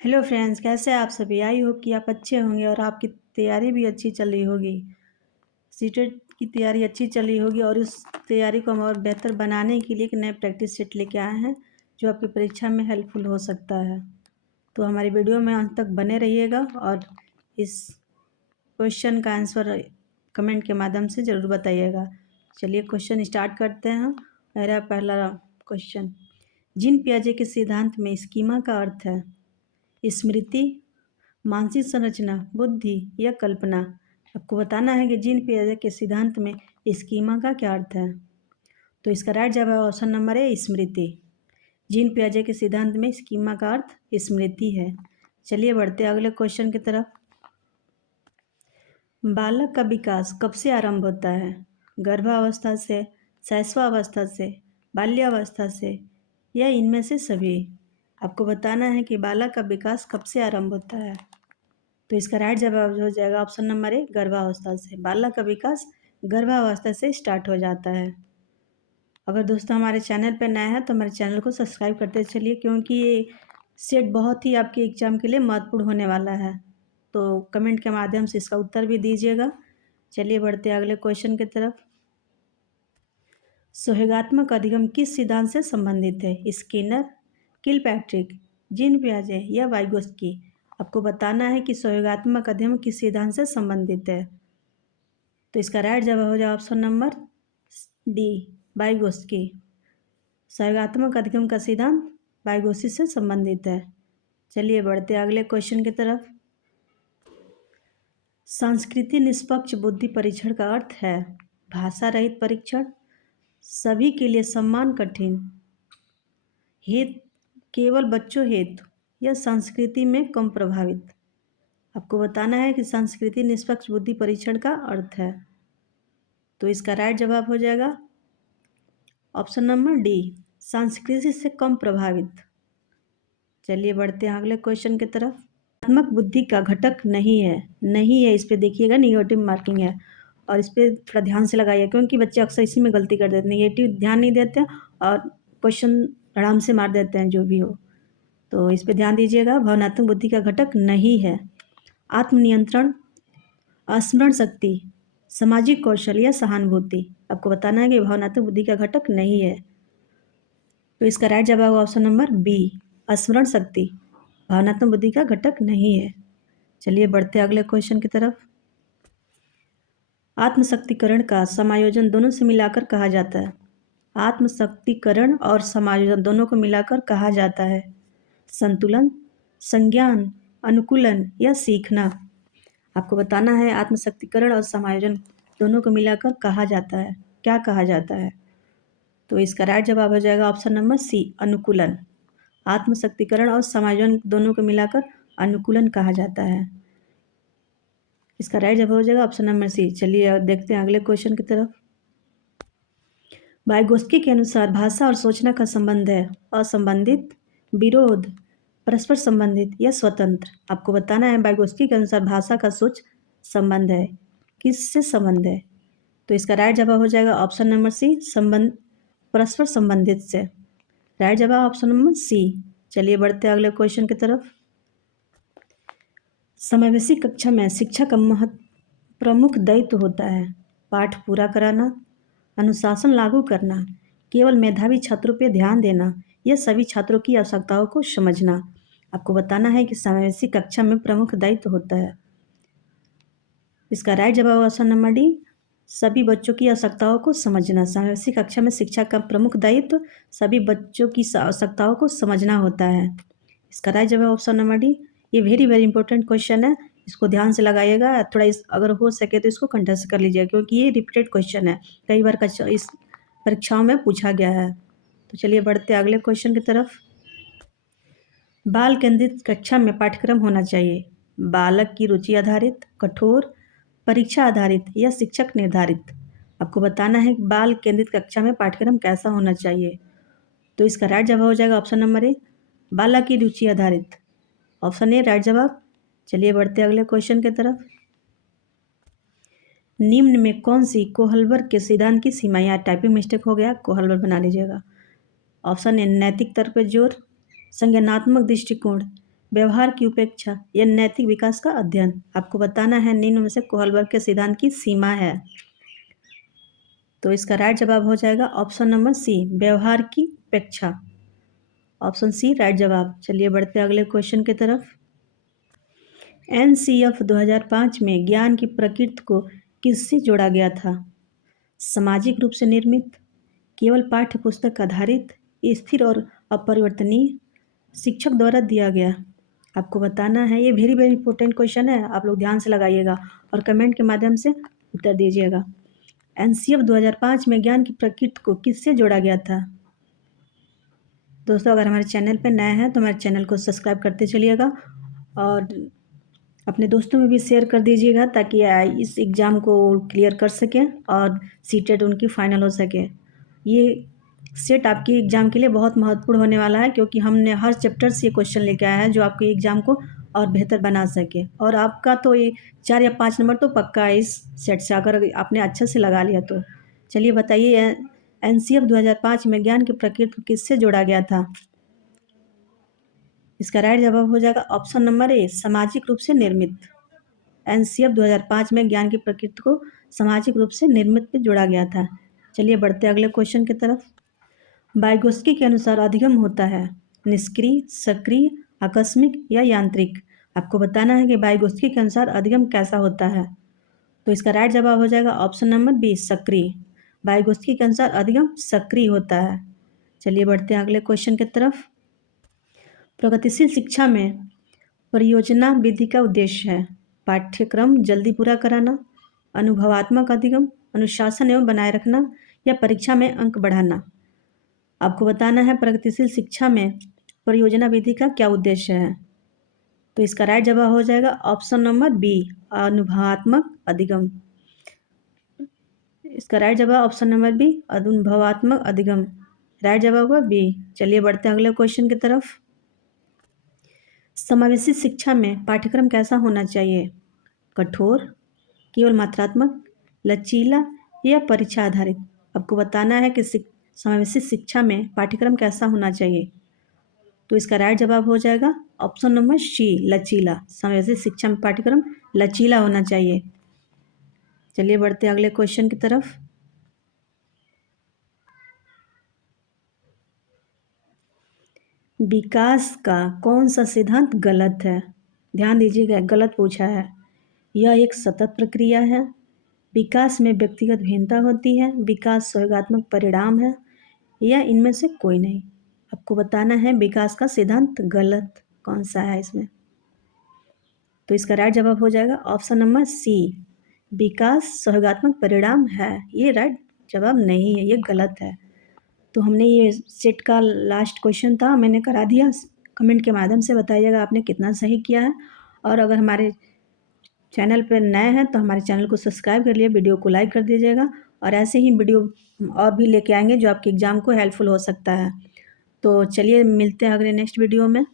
Hello friends, कैसे हैं आप सभी। आई होप कि आप अच्छे होंगे और आपकी तैयारी भी अच्छी चल रही होगी। सीटेट की तैयारी अच्छी चल रही होगी और उस तैयारी को हम और बेहतर बनाने के लिए एक नए प्रैक्टिस सेट लेके आए हैं जो आपकी परीक्षा में हेल्पफुल हो सकता है। तो हमारी वीडियो में अंत तक बने रहिएगा और इस क्वेश्चन का आंसर कमेंट के माध्यम से ज़रूर बताइएगा। चलिए क्वेश्चन स्टार्ट करते हैं। मेरा पहला क्वेश्चन, जीन पियाजे के सिद्धांत में स्कीमा का अर्थ है स्मृति, मानसिक संरचना, बुद्धि या कल्पना। आपको बताना है कि जीन पियाजे के सिद्धांत में स्कीमा का क्या अर्थ है। तो इसका राइट जवाब ऑप्शन नंबर है स्मृति। जीन पियाजे के सिद्धांत में स्कीमा का अर्थ स्मृति है। चलिए बढ़ते अगले क्वेश्चन की तरफ। बालक का विकास कब से आरंभ होता है? गर्भावस्था से, शैशवावस्था से, बाल्यावस्था से या इनमें से सभी। आपको बताना है कि बालक का विकास कब से आरंभ होता है। तो इसका राइट जवाब हो जाएगा ऑप्शन नंबर ए गर्भावस्था से। बालक का विकास गर्भावस्था से स्टार्ट हो जाता है। अगर दोस्तों हमारे चैनल पर नए हैं तो हमारे चैनल को सब्सक्राइब करते चलिए, क्योंकि ये सेट बहुत ही आपके एग्जाम के लिए महत्वपूर्ण होने वाला है। तो कमेंट के माध्यम से इसका उत्तर भी दीजिएगा। चलिए बढ़ते अगले क्वेश्चन की तरफ। सहयोगात्मक अधिगम किस सिद्धांत से संबंधित है? स्किनर, किलपैट्रिक, जीन पियाजे या वाइगोत्स्की। आपको बताना है कि सहयोगात्मक अधिगम किस सिद्धांत से संबंधित है। तो इसका राइट जवाब हो जाए ऑप्शन नंबर डी, वाइगोत्स्की। सहयोगात्मक अधिगम का सिद्धांत वाइगोत्स्की से संबंधित है। चलिए बढ़ते अगले क्वेश्चन की तरफ। संस्कृति निष्पक्ष बुद्धि परीक्षण का अर्थ है भाषा रहित परीक्षण, सभी के लिए सम्मान कठिन, हित केवल बच्चों हेतु या संस्कृति में कम प्रभावित। आपको बताना है कि संस्कृति निष्पक्ष बुद्धि परीक्षण का अर्थ है। तो इसका राइट जवाब हो जाएगा ऑप्शन नंबर डी, संस्कृति से कम प्रभावित। चलिए बढ़ते हैं अगले क्वेश्चन की तरफ। आत्मक बुद्धि का घटक नहीं है इस पर देखिएगा, निगेटिव मार्किंग है और इस पर थोड़ा ध्यान से लगाइए, क्योंकि बच्चे अक्सर इसी में गलती कर देते हैं। निगेटिव ध्यान नहीं देते और क्वेश्चन आराम से मार देते हैं जो भी हो। तो इस पर ध्यान दीजिएगा। भावनात्मक बुद्धि का घटक नहीं है आत्मनियंत्रण, स्मरण शक्ति, सामाजिक कौशल या सहानुभूति। आपको बताना है कि भावनात्मक बुद्धि का घटक नहीं है। तो इसका राइट जवाब ऑप्शन नंबर बी, स्मरण शक्ति भावनात्मक बुद्धि का घटक नहीं है। चलिए बढ़ते अगले क्वेश्चन की तरफ। आत्मशक्तिकरण का समायोजन दोनों से मिलाकर कहा जाता है। आत्मशक्तिकरण और समायोजन दोनों को मिलाकर कहा जाता है संतुलन, संज्ञान, अनुकूलन या सीखना। आपको बताना है आत्मशक्तिकरण और समायोजन दोनों को मिलाकर कहा जाता है, क्या कहा जाता है। तो इसका राइट जवाब हो जाएगा ऑप्शन नंबर सी, अनुकूलन। आत्मशक्तिकरण और समायोजन दोनों को मिलाकर अनुकूलन कहा जाता है। इसका राइट जवाब हो जाएगा ऑप्शन नंबर सी। चलिए देखते हैं अगले क्वेश्चन की तरफ। वाइगोत्स्की के अनुसार भाषा और सूचना का संबंध है असंबंधित, विरोध, परस्पर संबंधित या स्वतंत्र। आपको बताना है वाइगोत्स्की के अनुसार भाषा का सोच संबंध है, किससे संबंध है। तो इसका राइट जवाब हो जाएगा ऑप्शन नंबर सी, संबंध परस्पर संबंधित से। राइट जवाब ऑप्शन नंबर सी। चलिए बढ़ते अगले क्वेश्चन की तरफ। समावेशी कक्षा में शिक्षक का प्रमुख दायित्व होता है पाठ पूरा कराना, अनुशासन लागू करना, केवल मेधावी छात्रों पर ध्यान देना या सभी छात्रों की आवश्यकताओं को समझना। आपको बताना है कि समावेशी कक्षा में प्रमुख दायित्व होता है। इसका राइट जवाब ऑप्शन नंबर डी, सभी बच्चों की आवश्यकताओं को समझना। समावेशी कक्षा में शिक्षक का प्रमुख दायित्व सभी बच्चों की आवश्यकताओं को समझना होता है। इसका राइट जवाब ऑप्शन नंबर डी। ये वेरी इंपॉर्टेंट क्वेश्चन है, इसको ध्यान से लगाइएगा। थोड़ा अगर हो सके तो इसको कंठस्थ कर लीजिएगा, क्योंकि ये रिपीटेड क्वेश्चन है, कई बार इस परीक्षाओं में पूछा गया है। तो चलिए बढ़ते अगले क्वेश्चन की तरफ। बाल केंद्रित कक्षा में पाठ्यक्रम होना चाहिए बालक की रुचि आधारित, कठोर, परीक्षा आधारित या शिक्षक निर्धारित। आपको बताना है कि बाल केंद्रित कक्षा में पाठ्यक्रम कैसा होना चाहिए। तो इसका राइट जवाब हो जाएगा ऑप्शन नंबर ए, बालक की रुचि आधारित। ऑप्शन ए राइट जवाब। चलिए बढ़ते अगले क्वेश्चन की तरफ। निम्न में कौन सी कोहलबर्ग के सिद्धांत की सीमा, या टाइपिंग मिस्टेक हो गया, कोहलबर्ग बना लीजिएगा। ऑप्शन ए नैतिक तर्क पर जोर, संज्ञानात्मक दृष्टिकोण, व्यवहार की उपेक्षा या नैतिक विकास का अध्ययन। आपको बताना है निम्न में से कोहलबर्ग के सिद्धांत की सीमा है। तो इसका राइट जवाब हो जाएगा ऑप्शन नंबर सी, व्यवहार की उपेक्षा। ऑप्शन सी राइट जवाब। चलिए बढ़ते हैं अगले क्वेश्चन की तरफ। NCF 2005 में ज्ञान की प्रकृति को किससे जोड़ा गया था? सामाजिक रूप से निर्मित, केवल पाठ्य पुस्तक आधारित, स्थिर और अपरिवर्तनीय, शिक्षक द्वारा दिया गया। आपको बताना है, ये वेरी वेरी इंपॉर्टेंट क्वेश्चन है, आप लोग ध्यान से लगाइएगा और कमेंट के माध्यम से उत्तर दीजिएगा। NCF 2005 में ज्ञान की प्रकृति को किससे जोड़ा गया था? दोस्तों, अगर हमारे चैनल पर नए हैं तो हमारे चैनल को सब्सक्राइब करते चलिएगा और अपने दोस्तों में भी शेयर कर दीजिएगा ताकि इस एग्ज़ाम को क्लियर कर सकें और सीटेट उनकी फाइनल हो सके। ये सेट आपकी एग्ज़ाम के लिए बहुत महत्वपूर्ण होने वाला है क्योंकि हमने हर चैप्टर से ये क्वेश्चन लेके आया है जो आपके एग्ज़ाम को और बेहतर बना सके। और आपका तो ये 4 या 5 नंबर तो पक्का है इस सेट से, अगर आपने अच्छे से लगा लिया तो। चलिए बताइए, NCF 2005 में ज्ञान की प्रकृति को किससे जोड़ा गया था? इसका राइट जवाब हो जाएगा ऑप्शन नंबर ए, सामाजिक रूप से निर्मित। NCF 2005 में ज्ञान की प्रकृति को सामाजिक रूप से निर्मित पे जोड़ा गया था। चलिए बढ़ते अगले क्वेश्चन की तरफ। वाइगोत्स्की के अनुसार अधिगम होता है निष्क्रिय, सक्रिय, आकस्मिक या यांत्रिक। आपको बताना है कि वाइगोत्स्की के अनुसार अधिगम कैसा होता है। तो इसका राइट जवाब हो जाएगा ऑप्शन नंबर बी, सक्रिय। वाइगोत्स्की के अनुसार अधिगम सक्रिय होता है। चलिए बढ़ते हैं अगले क्वेश्चन की तरफ। प्रगतिशील शिक्षा में परियोजना विधि का उद्देश्य है पाठ्यक्रम जल्दी पूरा कराना, अनुभवात्मक अधिगम, अनुशासन एवं बनाए रखना या परीक्षा में अंक बढ़ाना। आपको बताना है प्रगतिशील शिक्षा में परियोजना विधि का क्या उद्देश्य है। तो इसका राइट जवाब हो जाएगा ऑप्शन नंबर बी, अनुभवात्मक अधिगम। इसका राइट जवाब ऑप्शन नंबर बी, अनुभवात्मक अधिगम। राइट जवाब होगा बी। चलिए बढ़ते हैं अगले क्वेश्चन की तरफ। समावेशी शिक्षा में पाठ्यक्रम कैसा होना चाहिए? कठोर, केवल मात्रात्मक, लचीला या परीक्षा आधारित। आपको बताना है कि समावेशी शिक्षा में पाठ्यक्रम कैसा होना चाहिए। तो इसका राइट जवाब हो जाएगा ऑप्शन नंबर सी, लचीला। समावेशी शिक्षा में पाठ्यक्रम लचीला होना चाहिए। चलिए बढ़ते हैं अगले क्वेश्चन की तरफ। विकास का कौन सा सिद्धांत गलत है? ध्यान दीजिएगा, गलत पूछा है। यह एक सतत प्रक्रिया है, विकास में व्यक्तिगत भिन्नता होती है, विकास सहयोगात्मक परिणाम है या इनमें से कोई नहीं। आपको बताना है विकास का सिद्धांत गलत कौन सा है इसमें। तो इसका राइट जवाब हो जाएगा ऑप्शन नंबर सी, विकास सहयोगात्मक परिणाम है। ये राइट जवाब नहीं है, ये गलत है। तो हमने ये सेट का लास्ट क्वेश्चन था, मैंने करा दिया। कमेंट के माध्यम से बताइएगा आपने कितना सही किया है। और अगर हमारे चैनल पर नए हैं तो हमारे चैनल को सब्सक्राइब कर लिए, वीडियो को लाइक कर दीजिएगा और ऐसे ही वीडियो और भी लेके आएंगे जो आपके एग्ज़ाम को हेल्पफुल हो सकता है। तो चलिए मिलते हैं अगले नेक्स्ट वीडियो में।